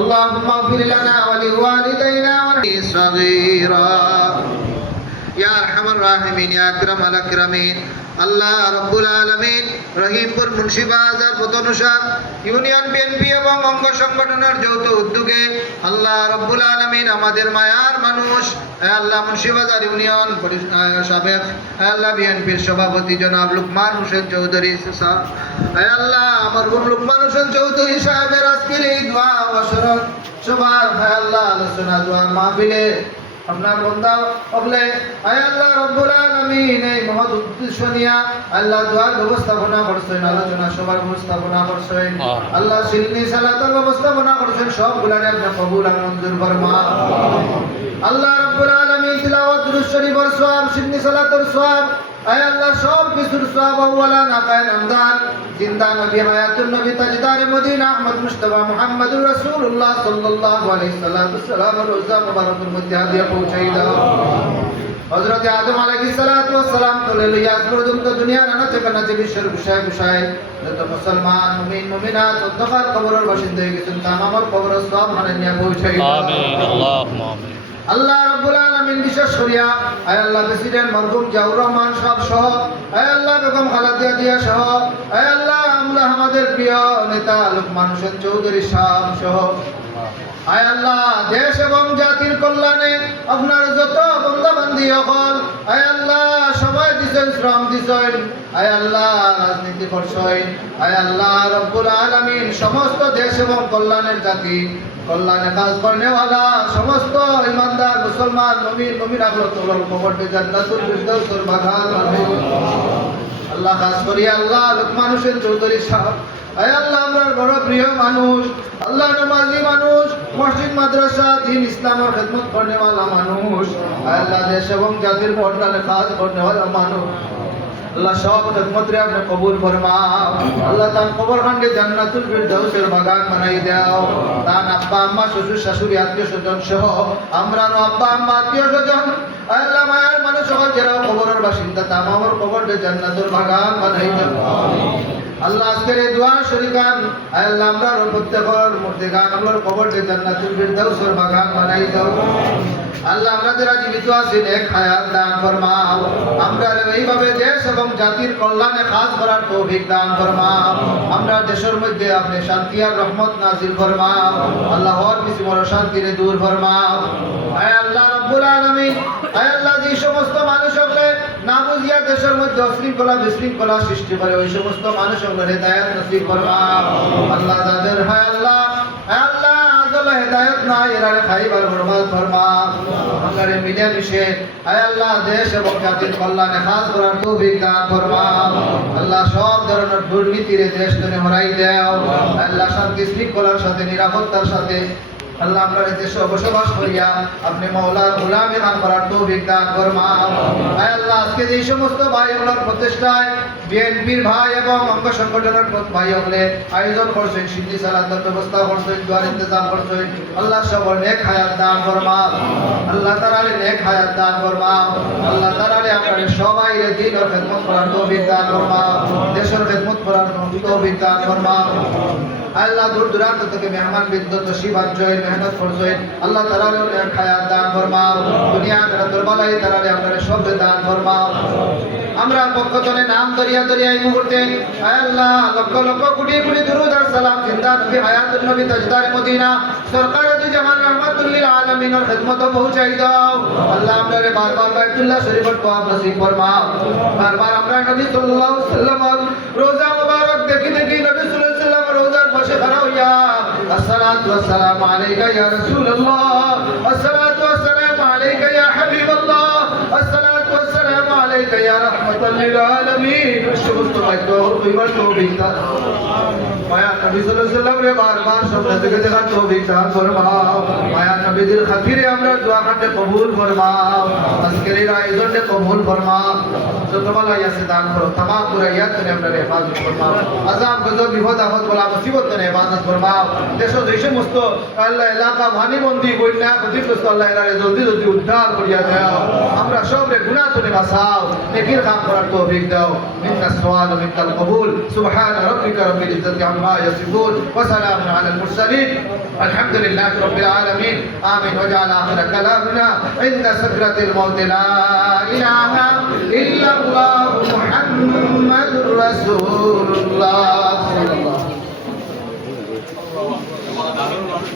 اللهم اغفر لنا ولوالدينا صغيرا يا ارحم الراحمين يا اكرم الاكرمين আল্লাহ রব্বুল আলামিন Rahimpur Munshibazar পতনশা union BNP এবং অঙ্গ সংগঠনের যৌথ উদ্যোগে আল্লাহ রব্বুল আলামিন আমাদের মায়ার মানুষ আল্লাহ মুন্সিবাজার ইউনিয়ন সাবেক আল্লাহ বিএনপির সভাপতি জনাব লুকমান হোসেন চৌধুরী সাহেব আল্লাহ মরহুম লুকমান হোসেন চৌধুরী সাহেবের আজকের এই দোয়া অবসরণ সবার আল্লাহ আলোচনা দোয়ার মাহফিলে আপনার বান্দা বলে আয় আল্লাহ রব্বুল আলামিন এই মহৎ উদ্দেশ্য নিয়া আল্লাহ দোয়ার ব্যবস্থাপনা করছেন, আলোচনা সবার ব্যবস্থাপনা করছেন, আল্লাহ সিলনি সালাতের ব্যবস্থাপনা করছেন, সবগুলারে আপনি কবুল আর মঞ্জুর ফরমাও। আল্লাহ রব্বুল আলামিন তিলাওয়াত দুরূদ শরীফের সওয়াব, সিলনি সালাতের সওয়াব, আয় আল্লাহ সব কিছুর সওয়াব আওয়ালা নাকায় নামদার জিন্দা নবী হায়াতুন নবী তাজদার মদিনা আহমদ মুস্তাফা মুহাম্মদুর রাসূলুল্লাহ সাল্লাল্লাহু আলাইহি সাল্লাম রোজা মুবারকের মধ্যে হাদিয়া পৌঁছাই দাও। হযরত আদম আলাইহিস সালাতু ওয়াস সালাম থেকে লইয়া আজ পর্যন্ত দুনিয়ার নানা ঠিকানা যে বিশ্বের বিষয় বিষয় যত মুসলমান মুমিন মুমিনাত অন্ধকার কবরের বাসিন্দা হয়ে গেছেন তামামের কবরের সওয়াব মানে নিয়ে পৌঁছাই দাও। আমিন আল্লাহুম্মা আমিন। আল্লাহ রাব্বুল আলামিন বিশেষ করিয়া আয় আল্লাহ প্রেসিডেন্ট মরহুম জাউর রহমান সাহেব সহ আয় আল্লাহ বেগম খালেদা জিয়া সহ আয় আল্লাহ আমরা আমাদের প্রিয় নেতা লুকমান হোসেন চৌধুরী সাহেব সহ আয় আল্লাহ দেশ এবং জাতির কল্যাণে আপনার যত বন্দাবান্দি হল আয় আল্লাহ সবাই দিছেন, শ্রম দিছেন, আয় আল্লাহ রাজনীতি করছেন, আয় আল্লাহ রব্বুল আলামিন সমস্ত দেশ এবং কল্যাণের জাতি কল্যাণে কাজ করনেওয়ালা সমস্ত ইমানদার মুসলমান মুমিন মুমিনাগুলো তোলার কবরকে জান্নাতুল ফিরদাউসের বাগান বানাইও। আল্লাহ খাস করি আল্লাহ লুকমান হোসেন চৌধুরী সাহেব আয় আল্লাহ আমার বড় প্রিয় মানুষ, আল্লাহ নামাজি মানুষ, মসজিদ মাদ্রাসা দ্বীন ইসলামের খিদমত করনেওয়ালা মানুষ, আয় আল্লাহ দেশ এবং জাতির কল্যাণে কাজ করনেওয়ালা মানুষ, আল্লাহ সব খিদমত রে আপনি কবুল ফরমাও। আল্লাহ তার কবর খানকে জান্নাতুল ফিরদাউসের বাগান বানাই দাও। তার আব্বা আম্মা শ্বশুর শাশুড়ি আত্মীয় স্বজন সহ আমরারও আব্বা আম্মা আত্মীয় স্বজন আল্লাহ মায়ের মানুষ সকল যারা কবরের বাসিন্দা তামামের কবরকে জান্নাতুল বাগান বানাই দাও। আল্লাহ আজকের এই দোয়া শরীকান আল্লাহ আমরা প্রত্যেকের মধ্যে গান আমরার কবরকে জান্নাতুল ফিরদাউসের বাগান বানাই দাও। আল্লাহ আমরা যারা জীবিত আছি নেক হায়াত দান ফরমাও। আমরা এইভাবে দেশ এবং জাতির কল্যাণে কাজ করার তৌফিক দান ফরমাও। আমরা দেশের মধ্যে আপনি শান্তি আর রহমত নাজিল ফরমাও। আল্লাহ হর কিছু বড় শান্তিরে দূর ফরমাও। আয় আল্লাহ রব্বুল আলামিন আয় আল্লাহ যে সমস্ত মানুষ হলে না বুঝিয়া দেশের মধ্যে অশৃঙ্খলা বিশৃঙ্খলা সৃষ্টি করে ওই সমস্ত মানুষ হলে হেদায়েত নসিব ফরমাও। আল্লাহ যাদের হয় আল্লাহ আল্লাহ আল্লাহ হেদায়েত না এরারে খাইবার বরবাদ ফরমাও। আমাদের মিলে মিশে আয় আল্লাহ দেশ এবং জাতির কল্যাণে কাজ করার তৌফিক দান ফরমাও। আল্লাহ সব ধরনের দুর্নীতিরে দেশ থেকে হরাই দাও। আল্লাহ শান্তি শৃঙ্খলার সাথে নিরাপত্তার সাথে আল্লাহ আমরা দেশে বসবাস করিয়া আপনি মওলার গোলামি খান করার তৌফিক দান ফরমাও। আয় আল্লাহ আজকে যে সমস্ত ভাই ওগুলোর প্রচেষ্টায় বিএনপির ভাই এবং অঙ্গ সংগঠনের ভাই হলে আয়োজন করছেন, সিদ্ধি সালাতের ব্যবস্থা করছেন, দোয়ার ইন্তজাম করছেন, আল্লাহ সবার নেক হায়াত দান ফরমাও। আল্লাহ তাআলা নেক হায়াত দান ফরমাও। আল্লাহ তাআলা আপনাদের সবাই দ্বীনের খিদমত করার তৌফিক দান ফরমাও, দেশের খিদমত করার তৌফিক দান ফরমাও। আল্লাহ দূর দূরান্ত থেকে মেহমান বিন্দু তশরিফ আনছেন, মেহনত করছেন, আল্লাহ তাআলা নেক হায়াত দান ফরমাও। দুনিয়া আখিরাতের বালাই তাআলা আপনাদের সব দান ফরমাও। আমরা পক্ষ থেকে নাম দরিয়া দরিয়া এই মুহূর্তে আল্লাহ লক্ষ লক্ষ কোটি কোটি দুরূদ আর সালাম জিন্দা নবী হায়াতুন নবী তাজদার মদিনা সরকার দু জাহান রহমাতুল লিল আলামিনের খিদমত পৌঁছাই দাও। আল্লাহ আমাদের বারবার বাইতুল্লাহ শরীফের তওয়াফ নসিব ফরমাও। বারবার আমরা নবী সাল্লাল্লাহু আলাইহি ওয়াসাল্লাম রোজা মুবারক দেখি দেখি নবী সাল্লাল্লাহু আলাইহি ওয়াসাল্লাম রোজার পাশে খাড়া হইয়া আসসালাতু ওয়াসসালামু আলাইকা ইয়া রাসূলুল্লাহ, আসসালাতু ওয়াসসালামু আলাইকা ইয়া হাবিবাল্লাহ, আসসালাতু ওয়াসসালামু আলাইকা ইয়া রাহমাতাল লিল আলামিন। সমস্ত বাক্য কইবার তৌফিক দান মায়া নবী সাল্লাল্লাহু আলাইহি ওয়াসাল্লাম রে বারবার সামনে থেকে দেখার তৌফিক দান ফরমাও। মায়া নবীর খাতিরে আমরা দোয়া করতে কবুল ফরমাও। আজকের এই আয়োজনে কবুল ফরমাও। যত বালা ইয়াসে দান করো, तमाम বুরাইয়াত থেকে আমরা হেফাজত ফরমাও। আযাব গজব বিপদ আপদ বলা মুসিবত থেকে হেফাজত ফরমাও। দেশ যে সমস্ত আল্লাহ এলাকা ভানিবন্দী বন্যা ক্ষতিগ্রস্ত আল্লাহ এরা জলদি জলদি উদ্ধার করিয়া দাও। আমরা সবরে গুনাহ থেকে বাঁচাও, নেকির কাম করার তৌফিক দাও। মিন্নাস সাওয়াল মিনকাল কবুল। সুবহান রাব্বিকা রাব্বিল ইজ্জাতি আম্মা عما يصفون وسلام على المرسلين الحمد لله رب العالمين آمين وجعل آخر كلامنا عند سكرة الموت لا إله